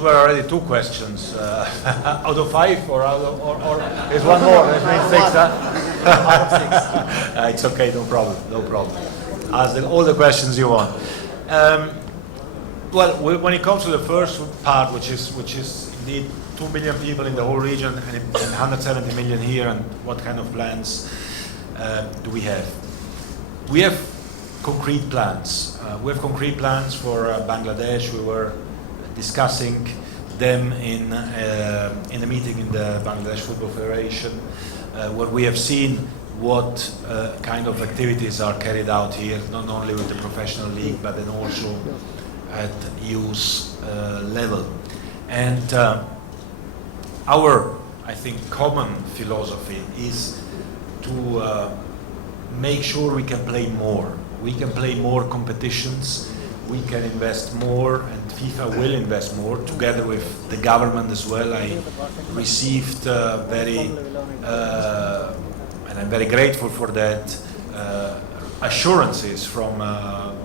were already 2 questions. Out of 5 or is one more? That means 6, huh? Out of 6. It's okay, no problem, no problem. Ask all the questions you want. Well, when it comes to the first part, which is indeed 2 million people in the whole region and 170 million here, and what kind of plans do we have? We have concrete plans. We have concrete plans for Bangladesh. We were discussing them in a meeting in the Bangladesh Football Federation, where we have seen what kind of activities are carried out here, not only with the professional league, but then also at youth level. And our, I think, common philosophy is to make sure we can play more. We can play more competitions, we can invest more, and FIFA will invest more, together with the government as well. I received and I'm very grateful for that, assurances from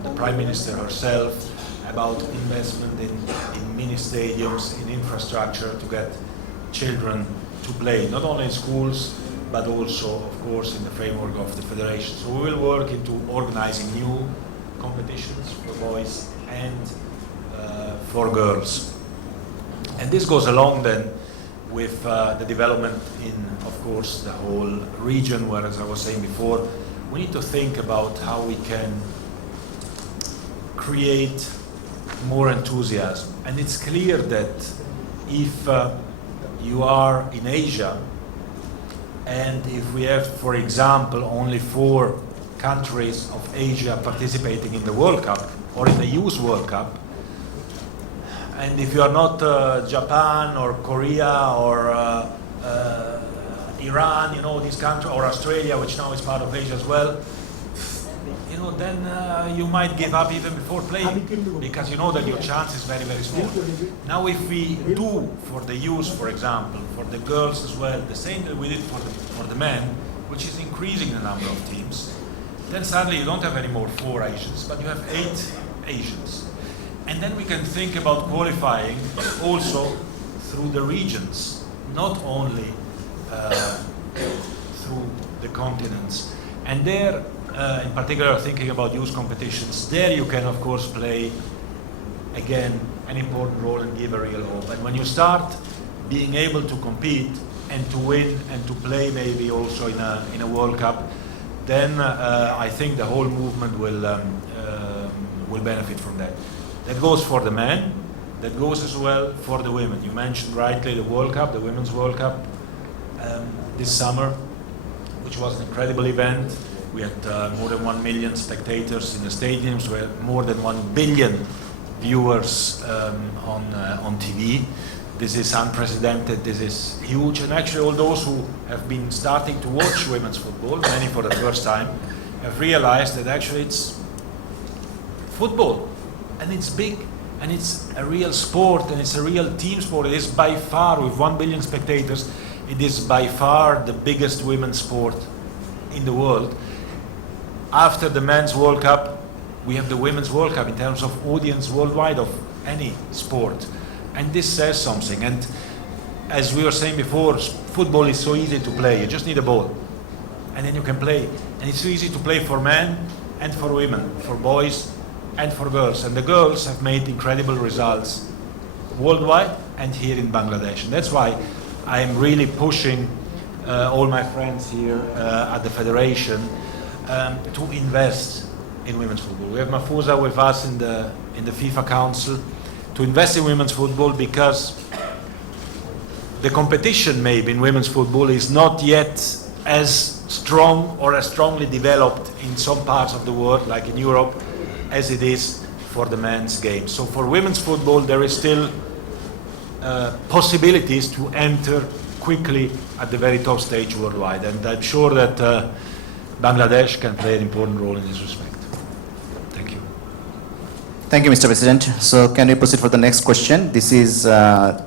the Prime Minister herself about investment in mini stadiums, in infrastructure to get children to play, not only in schools, but also, of course, in the framework of the federation. So we will work into organizing new competitions for boys and for girls. And this goes along then with the development in, of course, the whole region, where, as I was saying before, we need to think about how we can create more enthusiasm. And it's clear that if you are in Asia, and if we have, for example, only 4 countries of Asia participating in the World Cup or in the Youth World Cup, and if you are not Japan or Korea or Iran, you know, these countries, or Australia, which now is part of Asia as well, you know, then you might give up even before playing, because you know that your chance is very, very small. Now, if we do for the youth, for example, for the girls as well, the same that we did for the men, which is increasing the number of teams, then suddenly you don't have any more 4 Asians, but you have 8 Asians. And then we can think about qualifying also through the regions, not only through the continents. And there, in particular, thinking about youth competitions, there you can, of course, play, again, an important role and give a real hope. And when you start being able to compete and to win and to play maybe also in a World Cup, then I think the whole movement will benefit from that. That goes for the men, that goes as well for the women. You mentioned rightly the World Cup, the Women's World Cup this summer, which was an incredible event. We had more than 1 million spectators in the stadiums. We had more than 1 billion viewers on TV. This is unprecedented, this is huge. And actually all those who have been starting to watch women's football, many for the first time, have realized that actually it's football. And it's big, and it's a real sport, and it's a real team sport. It is by far, with 1 billion spectators, it is by far the biggest women's sport in the world. After the Men's World Cup, we have the Women's World Cup in terms of audience worldwide of any sport. And this says something. And as we were saying before, football is so easy to play. You just need a ball, and then you can play. And it's so easy to play for men and for women, for boys and for girls. And the girls have made incredible results worldwide and here in Bangladesh. And that's why I'm really pushing all my friends here at the Federation to invest in women's football. We have Mahfouza with us in the FIFA Council to invest in women's football, because the competition maybe in women's football is not yet as strong or as strongly developed in some parts of the world, like in Europe, as it is for the men's game. So for women's football, there is still possibilities to enter quickly at the very top stage worldwide. And I'm sure that Bangladesh can play an important role in this respect. Thank you. Thank you, Mr. President. So can we proceed for the next question? This is the